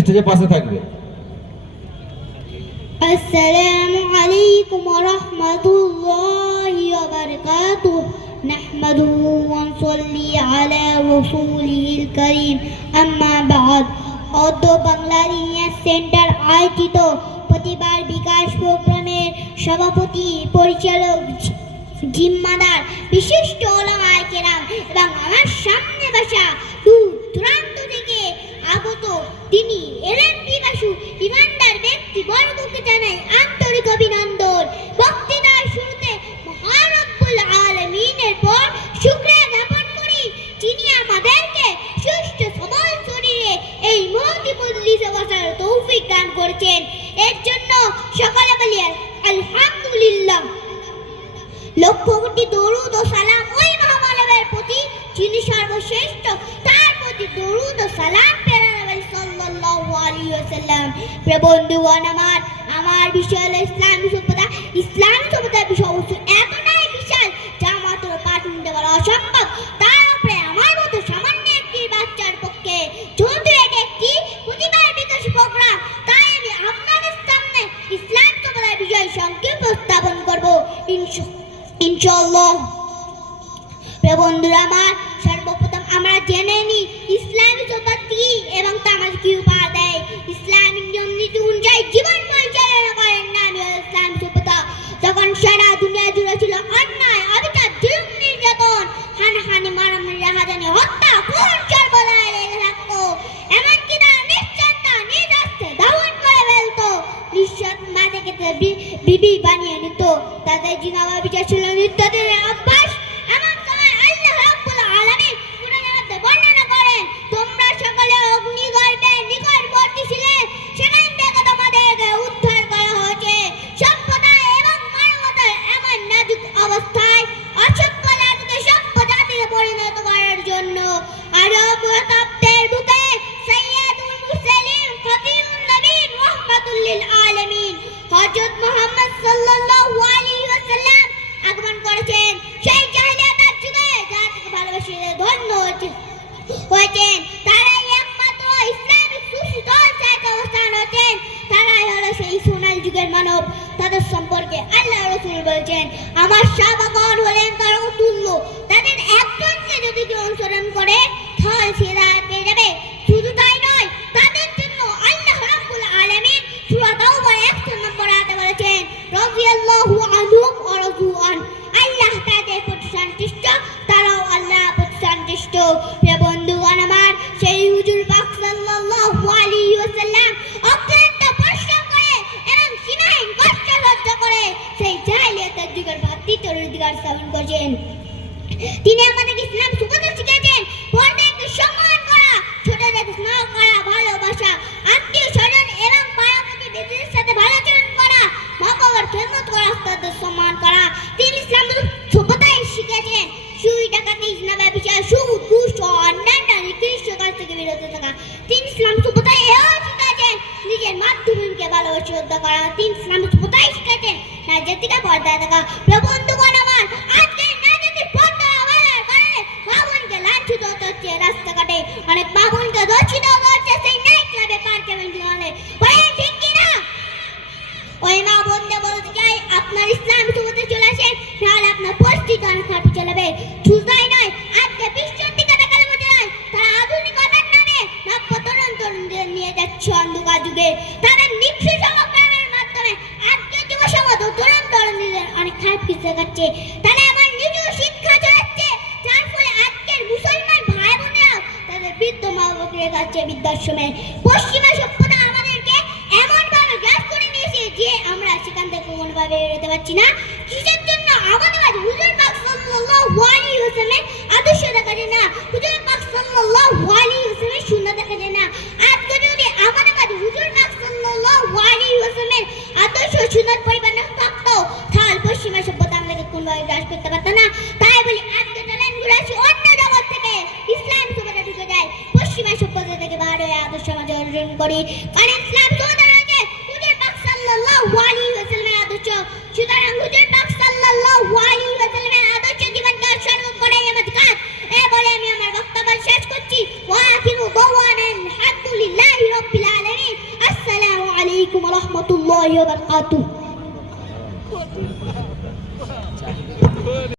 স্টেজে পাশে থাকবে। আসসালামু আলাইকুম ওয়া রাহমাতুল্লাহি ওয়া বারাকাতুহু নাহমাদুহু ওয়া নুসাল্লি আলা রাসূলিল কারীম আম্মা বা'দ। অদ্য বাংলা রিনিয়াস সেন্টার আয়োজিত প্রতিবার বিকাশ প্রোগ্রামের সভাপতি পরিচালক জিম্মাদার বিশিষ্ট ওলামায়ে কেরাম এবং আমার সামনে বসা দূর দূরান্ত থেকে আগত তিনি এলেন পিপাসু ইমানদার ব্যক্তিবর্গকে জানাই আন্তরিক অভিনন্দন। বক্তৃতার শুরুতে মহান রব্বুল আলামিনের পর শুকরিয়া জ্ঞাপন করি যিনি আমাদেরকে সুস্থ সবল শরীরে এই মহতি মজলিসে বসার তৌফিক দান করেছেন। এর জন্য সকলে বলি আলহামদুলিল্লাহ। লক্ষ কোটি দরুদ ও সালাম ওই মহামানবের প্রতি যিনি সর্বশ্রেষ্ঠ, তার প্রতি দরুদ ও সালাম প্রেরণ করেন সাল্লাল্লাহু আলাইহি ওয়াসাল্লাম। প্রিয় বন্ধুগণ, আমার বিষয় হলো ইসলামী সভ্যতা। ইসলামী সভ্যতার বিষয়বস্তু এতটাই বিশাল যা মাত্র পাঠ নিতে বলা অসম্ভব। তার উপরে আমার মতো সামান্য একটি বাচ্চার পক্ষে যেহেতু এটি একটি প্রতিবার বিকাশ প্রোগ্রাম, তাই আমি আপনাদের সামনে ইসলামী সভ্যতার বিষয় সংক্ষেপে উপস্থাপন করব ইনশাআল্লাহ। প্রিয় বন্ধুরা আমার, সর্বপ্রথম আমরা জেনে নিই ইসলামী সভ্যতা কি এবং তা আমাদের কি উপহার দেয়। ইসলামিক নিয়ম-নীতি অনুযায়ী জীবন পরিচালনা করেন নামই হলো ইসলামী সভ্যতা। যখন সারা দুনিয়া জুড়ে ছিল অন্যায়, অবিচার, জুলুম, নির্যাতন, হানাহানি, মারামারি, রাহাজানি, হত্যা, খুন সর্বদাই লেগে থাকতো। এমনকি তারা নিশ্চয়তা নিজ হস্তে দমন করে ফেলতো। নিঃসৎ মাতাকে বিবি বানিয়ে নিত। তাদের জিনা বিচার ছিল নিত্যদিনের অভ্যাস। এমন সময় আল্লাহ রাব্বুল আলামিন কুরআনের মধ্যে বর্ণনা করেন, তোমরা সকলে অগ্নিগর্ভে নিকটবর্তী ছিলে, সেখান থেকে তোমাদেরকে উদ্ধার করা হয়েছে। সভ্যতা এবং মানবতার এমন নাজুক অবস্থায় অসভ্য জাতিকে সভ্য জাতিতে পরিণত করার জন্য আরব কাপ্তের বুকে সাইয়্যিদুল মুরসালিন খতিমুন নবীন রাহমাতুল লিল আলামিন হযরত মুহাম্মদ সাল্লাল্লাহু আলাইহি ওয়াসাল্লাম আগমন করেছেন। সেই জাহেলিয়াতের যুগে জাতিকে ভালোবেসে ধন্য হয়েছেন। তারাই একমাত্র ইসলামিক সুশীতল জায়গা অবস্থান হয়েছেন। তারাই হলো সেই সোনালী যুগের মানব। তাদের সম্পর্কে আল্লাহ রাসূল বলেছেন, আমার সাহাবাগণ হলেন তার অতুল্য। তাদের একজনকে যদি কেউ অনুসরণ করে তাহলে সে হেদায়েত পেয়ে যাবে। শুধু তাই নয়, তাদের জন্য আল্লাহ রাব্বুল আলামিন সূরা তাওবার 100 নম্বর আয়াতে বলেছেন, রাদিয়াল্লাহু আনহুম ওয়া রাদু আন। আল্লাহ তাদের প্রতি সন্তুষ্ট, তারাও আল্লাহ প্রতি সন্তুষ্ট। প্রিয় বন্ধুগণ আমার, সেই হুজুর পাক সাল্লাল্লাহু আলাইহি ওয়াসাল্লাম অক্লান্ত পরিশ্রম করে এবং সীমাহীন কষ্ট সহ্য করে সেই জাহেলিয়াতের যুগের ভ্রাতৃত্বের অধিকার স্থাপন করেছেন। তিনি আমাদেরকে ইসলাম সভ্যতা শিখিয়েছেন, বড়দেরকে সম্মান করা, ছোটদেরকে স্নেহ করা, ভালোবাসা, আত্মীয় স্বজন এবং পাড়া প্রতিবেশীদের সাথে ভালো আচরণ করা, মা বাবার খেদমত করা, তাদের সম্মান করা। তিনি ইসলাম সভ্যতাই শিখিয়েছেন। চুরি, ডাকাতি, জিনা, ব্যভিচার, সুদ, ঘুষ ও অন্যান্য নিকৃষ্ট কাজ থেকে বিরত থাকা। তিনি ইসলাম সভ্যতাই এও শিখিয়েছেন নিজের মাতৃভূমিকে ভালোবাসা শ্রদ্ধা করা। তিনি ইসলাম সভ্যতাই শিখিয়েছেন নারী জাতিকে পর্দায় থাকা। প্রিয় বন্ধুগণ আমার, আজকে নারী জাতির পর্দা অবহেলার কারণে মা বোনকে লাঞ্ছিত হতে হচ্ছে রাস্তাঘাটে। অনেক মা বোনকে ধর্ষিত হতে হচ্ছে সেই নাইট ক্লাবে, পার্কে, বেঞ্চিংহলে। বলেন ঠিক কিনা? ওই মা বোনদের বলতে চাই, আপনার ইসলামী সভ্যতায় চলে আসেন, নাহলে আপনার পরিস্থিতি অনেক খারাপ চলে যাবে। শুধু তাই নয়, আজকে বিশ্বের দিকে দেখালে বোঝা যায় তারা আধুনিকতার নামে নব্য তরুণ তরুণদের নিয়ে যাচ্ছে অন্ধকার যুগে। তাদের নিঃস্ব সমগ্রামের মাধ্যমে আজকে যুব সমাজ ও তরুণ তরুণীদের অনেক খারাপ কিছু দেখাচ্ছে। তারা আমার নিজেও শিক্ষা চালাচ্ছে, যার ফলে আজকের মুসলমান ভাই বোনেরাও তাদের বৃদ্ধ মা বাবাকে রেখাচ্ছে বৃদ্ধাশ্রমে। পশ্চিমা সভ্যতা আমাদেরকে এমনভাবে গ্রাস করে নিয়েছে যে আমরা সেখান থেকে কোনোভাবে বেরোতে পারছি না। কিসের জন্য? আমাদের মাঝে হুজুর পাক সাল্লাল্লাহু আলাইহি ওয়াসাল্লামের আদর্শ দেখা যায় না, হুজুর পাক সাল্লাল্লাহু আলাইহি ওয়াসাল্লামের সুন্নাহ দেখা যায় না। আজকে যদি আমাদের মাঝে হুজুর পাক সাল্লাল্লাহু আলাইহি ওয়াসাল্লামের আদর্শ সুন্নাহ পরিপূর্ণ থাকতো, তাহলে পশ্চিমা সভ্যতা আমাদেরকে কোনোভাবে গ্রাস করতে পারতো না। তাই বলি, আজকে চলেন ঘুরে আসি অন্য জগৎ থেকে, ইসলাম সভ্যতা ঢুকে যায়, পশ্চিমা সভ্যতা থেকে বার হয়ে আদর্শ সমাজ অর্জন করি। কারণ ইসলাম সভ্যতা রয়েছে হুজুর পাক সাল্লাল্লাহু আলাইহি ওয়াসাল্লামের আদর্শ। সুতরাং হুজুর পাক সাল্লাল্লাহু আলাইহি ওয়াসাল্লামের আদর্শ জীবনকে অনুসরণ করাই আমাদের কাজ। এই বলে আমি আমার বক্তব্য শেষ করছি। ওয়া আখিরু দাওয়ানা আলহামদুলিল্লাহি রাব্বিল আলামিন। ওয়া বারাকাতুহু।